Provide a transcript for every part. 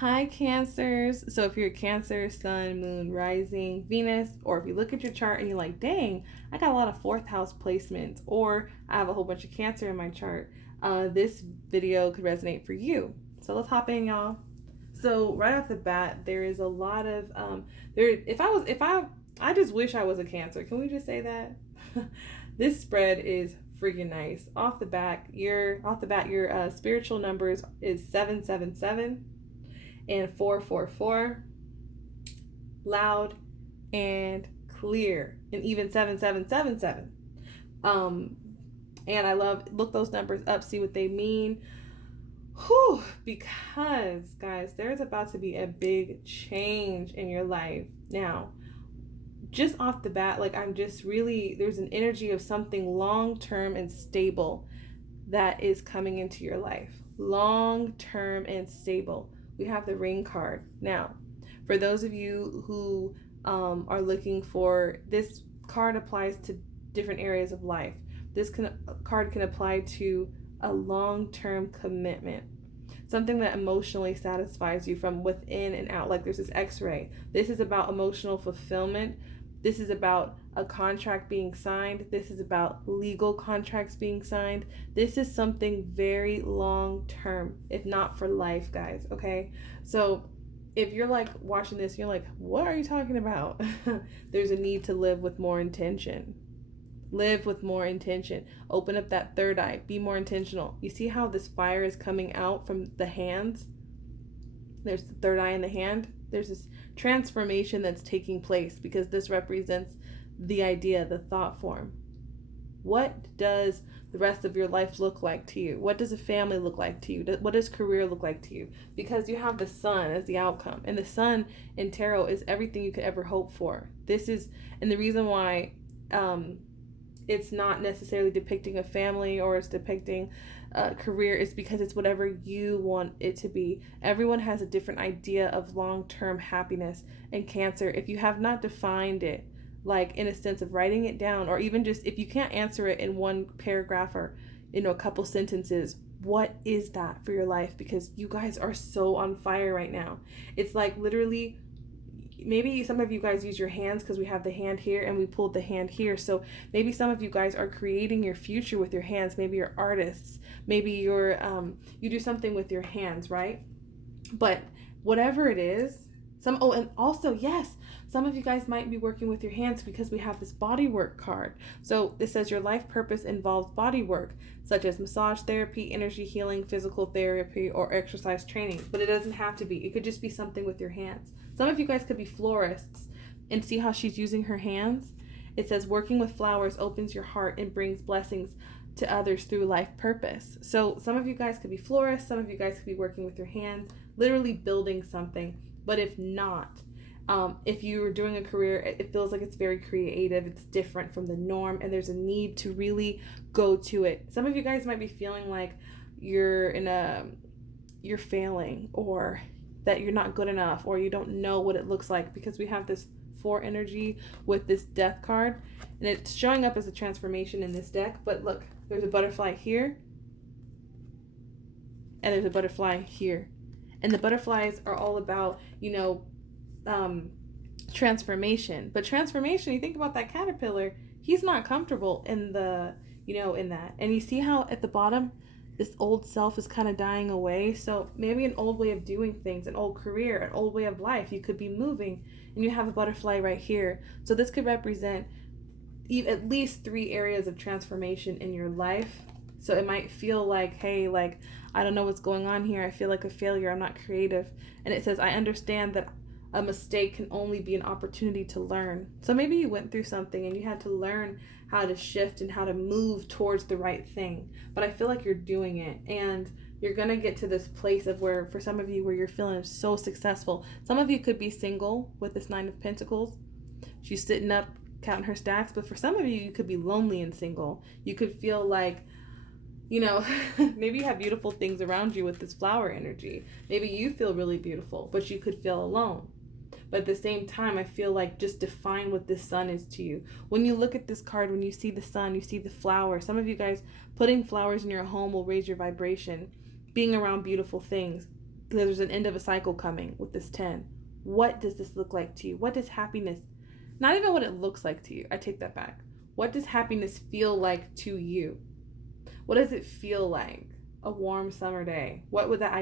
Hi, Cancers. So if you're a Cancer, Sun, Moon, Rising, Venus, or if you look at your chart and you're like, dang, I got a lot of fourth house placements, or I have a whole bunch of Cancer in my chart, this video could resonate for you. So let's hop in, y'all. So right off the bat, there is a lot of there. I just wish I was a Cancer. Can we just say that? This spread is freaking nice. Your spiritual numbers is 777 and 444, loud and clear, and even 7777. And I love, look those numbers up, see what they mean. Whew, because guys, there's about to be a big change in your life. Now, just off the bat, like I'm just really, there's an energy of something long term and stable that is coming into your life. Long term and stable. We have the ring card. Now, for those of you who are looking for, this card applies to different areas of life. Card can apply to a long-term commitment, something that emotionally satisfies you from within and out. Like there's this x-ray. This is about emotional fulfillment. This is about a contract being signed. This is about legal contracts being signed. This is something very long term, if not for life, guys. Okay, so if you're like watching this, you're like, what are you talking about? There's a need to live with more intention. Live with more intention. Open up that third eye. Be more intentional. You see how this fire is coming out from the hands? There's the third eye in the hand. There's this transformation that's taking place because this represents the idea, the thought form. What does the rest of your life look like to you? What does a family look like to you? What does career look like to you? Because you have the sun as the outcome. And the sun in tarot is everything you could ever hope for. And the reason why it's not necessarily depicting a family or it's depicting a career is because it's whatever you want it to be. Everyone has a different idea of long-term happiness. And Cancer, if you have not defined it, like in a sense of writing it down, or even just if you can't answer it in one paragraph or a couple sentences, what is that for your life? Because you guys are so on fire right now. It's like literally, maybe some of you guys use your hands because we have the hand here and we pulled the hand here. So maybe some of you guys are creating your future with your hands. Maybe you're artists. Maybe you're you do something with your hands, right? But whatever it is, and also yes, some of you guys might be working with your hands because we have this body work card. So it says your life purpose involves body work, such as massage therapy, energy healing, physical therapy, or exercise training. But it doesn't have to be. It could just be something with your hands. Some of you guys could be florists, and see how she's using her hands? It says working with flowers opens your heart and brings blessings to others through life purpose. So some of you guys could be florists, some of you guys could be working with your hands, literally building something. But if not, if you are doing a career, it feels like it's very creative, it's different from the norm, and there's a need to really go to it. Some of you guys might be feeling like you're failing, or that you're not good enough, or you don't know what it looks like, because we have this 4 energy with this death card, and it's showing up as a transformation in this deck. But look, there's a butterfly here, and there's a butterfly here. And the butterflies are all about, transformation. But transformation, you think about that caterpillar, he's not comfortable in in that. And you see how at the bottom, this old self is kind of dying away. So maybe an old way of doing things, an old career, an old way of life. You could be moving, and you have a butterfly right here. So this could represent at least 3 areas of transformation in your life. So it might feel like, hey, like, I don't know what's going on here. I feel like a failure. I'm not creative. And it says, I understand that a mistake can only be an opportunity to learn. So maybe you went through something and you had to learn how to shift and how to move towards the right thing. But I feel like you're doing it. And you're going to get to this place of where, for some of you, where you're feeling so successful. Some of you could be single with this 9 of Pentacles. She's sitting up counting her stacks. But for some of you, you could be lonely and single. You could feel like, maybe you have beautiful things around you with this flower energy. Maybe you feel really beautiful, but you could feel alone. But at the same time, I feel like just define what this sun is to you. When you look at this card, when you see the sun, you see the flower. Some of you guys, putting flowers in your home will raise your vibration. Being around beautiful things. there's an end of a cycle coming with this 10. What does this look like to you? What does happiness, not even what it looks like to you, I take that back. What does happiness feel like to you? What does it feel like? A warm summer day. What would the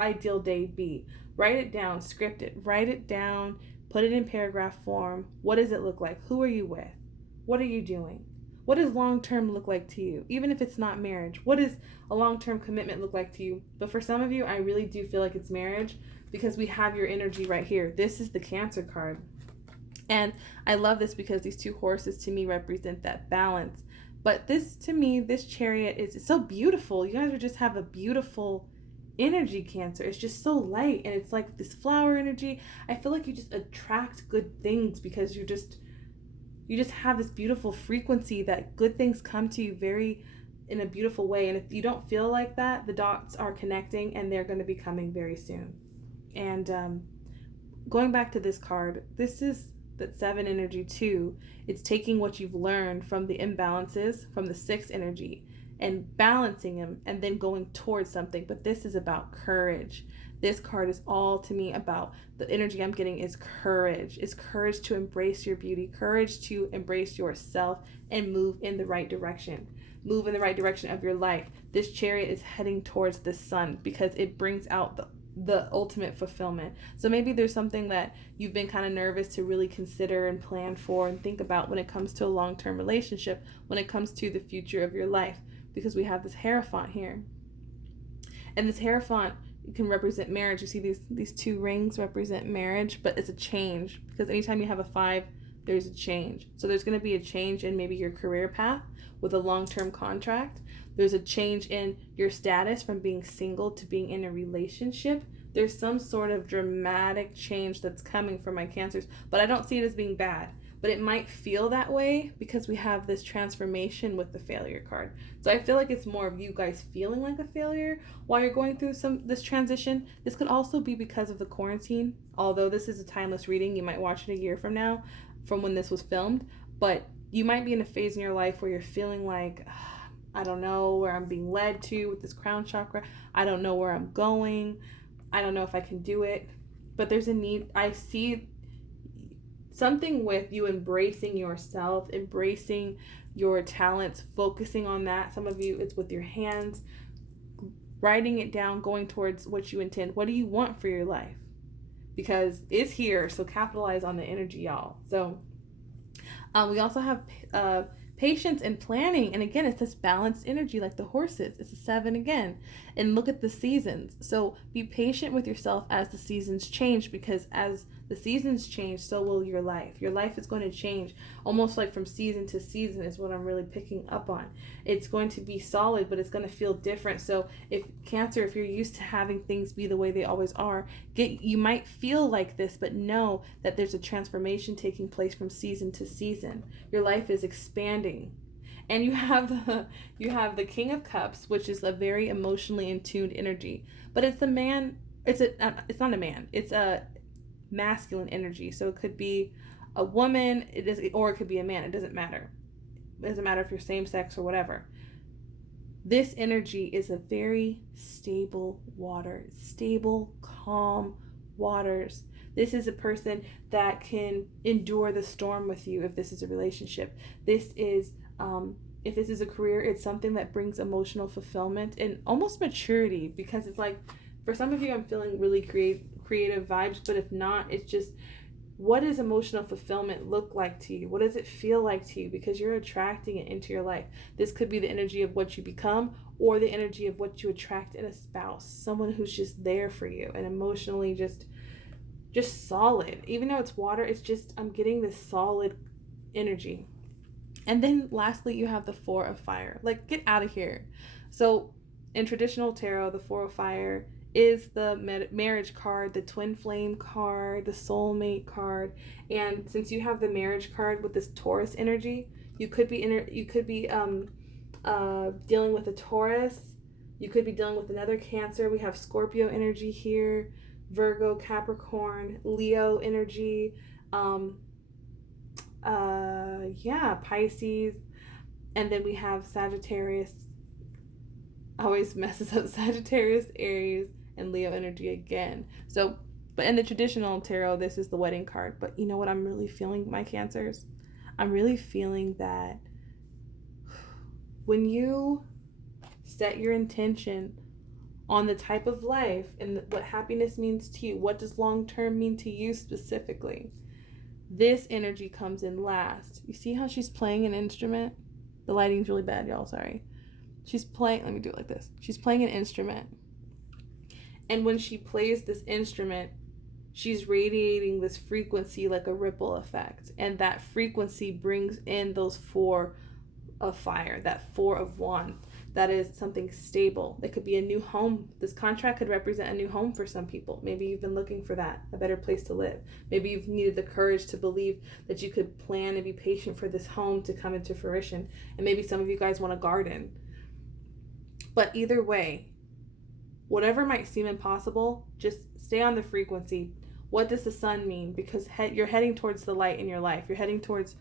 ideal day be? Write it down, script it, write it down, put it in paragraph form. What does it look like? Who are you with? What are you doing? What does long-term look like to you? Even if it's not marriage, what does a long-term commitment look like to you? But for some of you, I really do feel like it's marriage because we have your energy right here. This is the Cancer card. And I love this because these two horses to me represent that balance. But this, to me, this Chariot is so beautiful. You guys just have a beautiful energy, Cancer. It's just so light, and it's like this flower energy. I feel like you just attract good things because you just have this beautiful frequency that good things come to you very in a beautiful way. And if you don't feel like that, the dots are connecting and they're going to be coming very soon. And going back to this card, this is that 7 energy too. It's taking what you've learned from the imbalances from the 6 energy and balancing them and then going towards something. But this is about courage. This card is all to me about the energy I'm getting is courage. It's courage to embrace your beauty, courage to embrace yourself and move in the right direction. Move in the right direction of your life. This Chariot is heading towards the sun because it brings out the ultimate fulfillment. So maybe there's something that you've been kind of nervous to really consider and plan for and think about when it comes to a long-term relationship, when it comes to the future of your life, because we have this Hierophant here. And this Hierophant can represent marriage. You see these 2 rings represent marriage, but it's a change because anytime you have a 5, there's a change. So there's going to be a change in maybe your career path with a long-term contract. There's a change in your status from being single to being in a relationship. There's some sort of dramatic change that's coming for my Cancers, but I don't see it as being bad. But it might feel that way because we have this transformation with the Failure card. So I feel like it's more of you guys feeling like a failure while you're going through this transition. This could also be because of the quarantine. Although this is a timeless reading, you might watch it a year from now, from when this was filmed. But you might be in a phase in your life where you're feeling like, I don't know where I'm being led to with this crown chakra. I don't know where I'm going. I don't know if I can do it. But there's a need. I see something with you embracing yourself, embracing your talents, focusing on that. Some of you, it's with your hands, writing it down, going towards what you intend. What do you want for your life? Because it's here, so capitalize on the energy, y'all. So we also have patience and planning. And again, it's this balanced energy like the horses. It's a 7 again. And look at the seasons. So be patient with yourself as the seasons change, because as the seasons change, so will your life. Your life is going to change almost like from season to season is what I'm really picking up on. It's going to be solid, but it's going to feel different. So if Cancer, if you're used to having things be the way they always are, you might feel like this, but know that there's a transformation taking place from season to season. Your life is expanding. And you have the King of Cups, which is a very emotionally in tuned energy. But it's a man, it's not a man, it's a masculine energy. So it could be a woman, or it could be a man. It doesn't matter. It doesn't matter if you're same sex or whatever. This energy is a very stable water, stable, calm waters. This is a person that can endure the storm with you if this is a relationship. This is if this is a career, it's something that brings emotional fulfillment and almost maturity, because it's like, for some of you, I'm feeling really creative vibes, but if not, it's just, what does emotional fulfillment look like to you? What does it feel like to you? Because you're attracting it into your life. This could be the energy of what you become, or the energy of what you attract in a spouse, someone who's just there for you and emotionally just solid. Even though it's water, it's just, I'm getting this solid energy. And then lastly, you have the 4 of Fire. Like, get out of here. So in traditional tarot, the 4 of Fire is the marriage card, the twin flame card, the soulmate card. And since you have the marriage card with this Taurus energy, you could be dealing with a Taurus. You could be dealing with another Cancer. We have Scorpio energy here, Virgo, Capricorn, Leo energy, Pisces, and then we have Sagittarius. Always messes up Sagittarius, Aries, and Leo energy again. So, but in the traditional tarot, this is the wedding card. But you know what I'm really feeling, my Cancers? I'm really feeling that when you set your intention on the type of life and what happiness means to you, what does long-term mean to you specifically, this energy comes in last. You see how she's playing an instrument? The lighting's really bad, y'all, sorry. She's playing, let me do it like this. She's playing an instrument. And when she plays this instrument, she's radiating this frequency like a ripple effect. And that frequency brings in those 4 of fire, that 4 of wands. That is something stable. It could be a new home. This contract could represent a new home for some people. Maybe you've been looking for that, a better place to live. Maybe you've needed the courage to believe that you could plan and be patient for this home to come into fruition. And maybe some of you guys want a garden. But either way, whatever might seem impossible, just stay on the frequency. What does the sun mean? Because you're heading towards the light in your life. You're heading towards,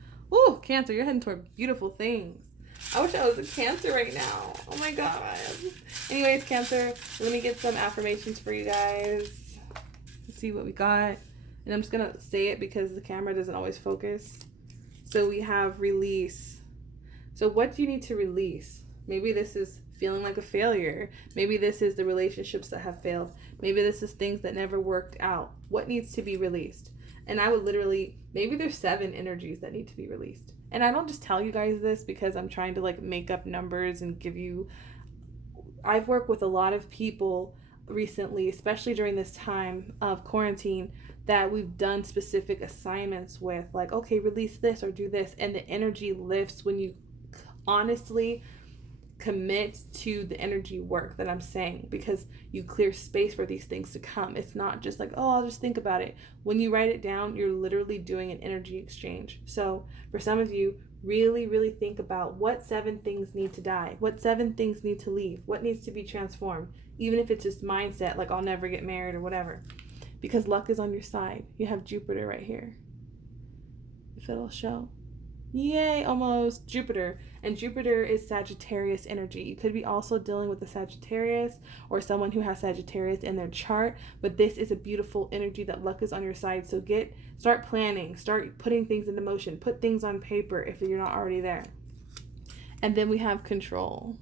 Cancer, you're heading toward beautiful things. I wish I was a Cancer right now. Oh my God. Anyways, Cancer, let me get some affirmations for you guys. Let's see what we got. And I'm just going to say it because the camera doesn't always focus. So we have release. So what do you need to release? Maybe this is feeling like a failure. Maybe this is the relationships that have failed. Maybe this is things that never worked out. What needs to be released? And I would literally, maybe there's 7 energies that need to be released. And I don't just tell you guys this because I'm trying to like make up numbers and give you, I've worked with a lot of people recently, especially during this time of quarantine, that we've done specific assignments with, like, okay, release this or do this. And the energy lifts when you honestly commit to the energy work that I'm saying, because you clear space for these things to come. It's not just like, oh, I'll just think about it. When you write it down, you're literally doing an energy exchange. So for some of you, really, really think about what 7 things need to die, what 7 things need to leave, what needs to be transformed, even if it's just mindset, like I'll never get married or whatever, because luck is on your side. You have Jupiter right here. If it'll show. Yay, almost. Jupiter. And Jupiter is Sagittarius energy. You could be also dealing with a Sagittarius or someone who has Sagittarius in their chart, but this is a beautiful energy that luck is on your side. So start planning, start putting things into motion, put things on paper if you're not already there. And then we have control.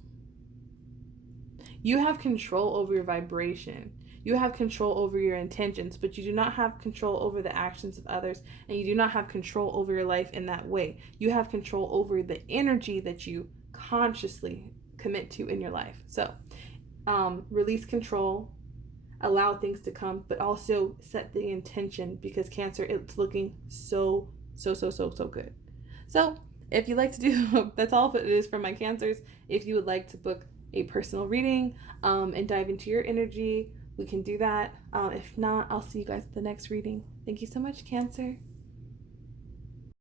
You have control over your vibration. You have control over your intentions, but you do not have control over the actions of others, and you do not have control over your life in that way. You have control over the energy that you consciously commit to in your life. So release control, allow things to come, but also set the intention, because Cancer, it's looking so good. So if you'd like to do, that's all it is for my Cancers. If you would like to book a personal reading and dive into your energy, we can do that. If not, I'll see you guys at the next reading. Thank you so much, Cancer.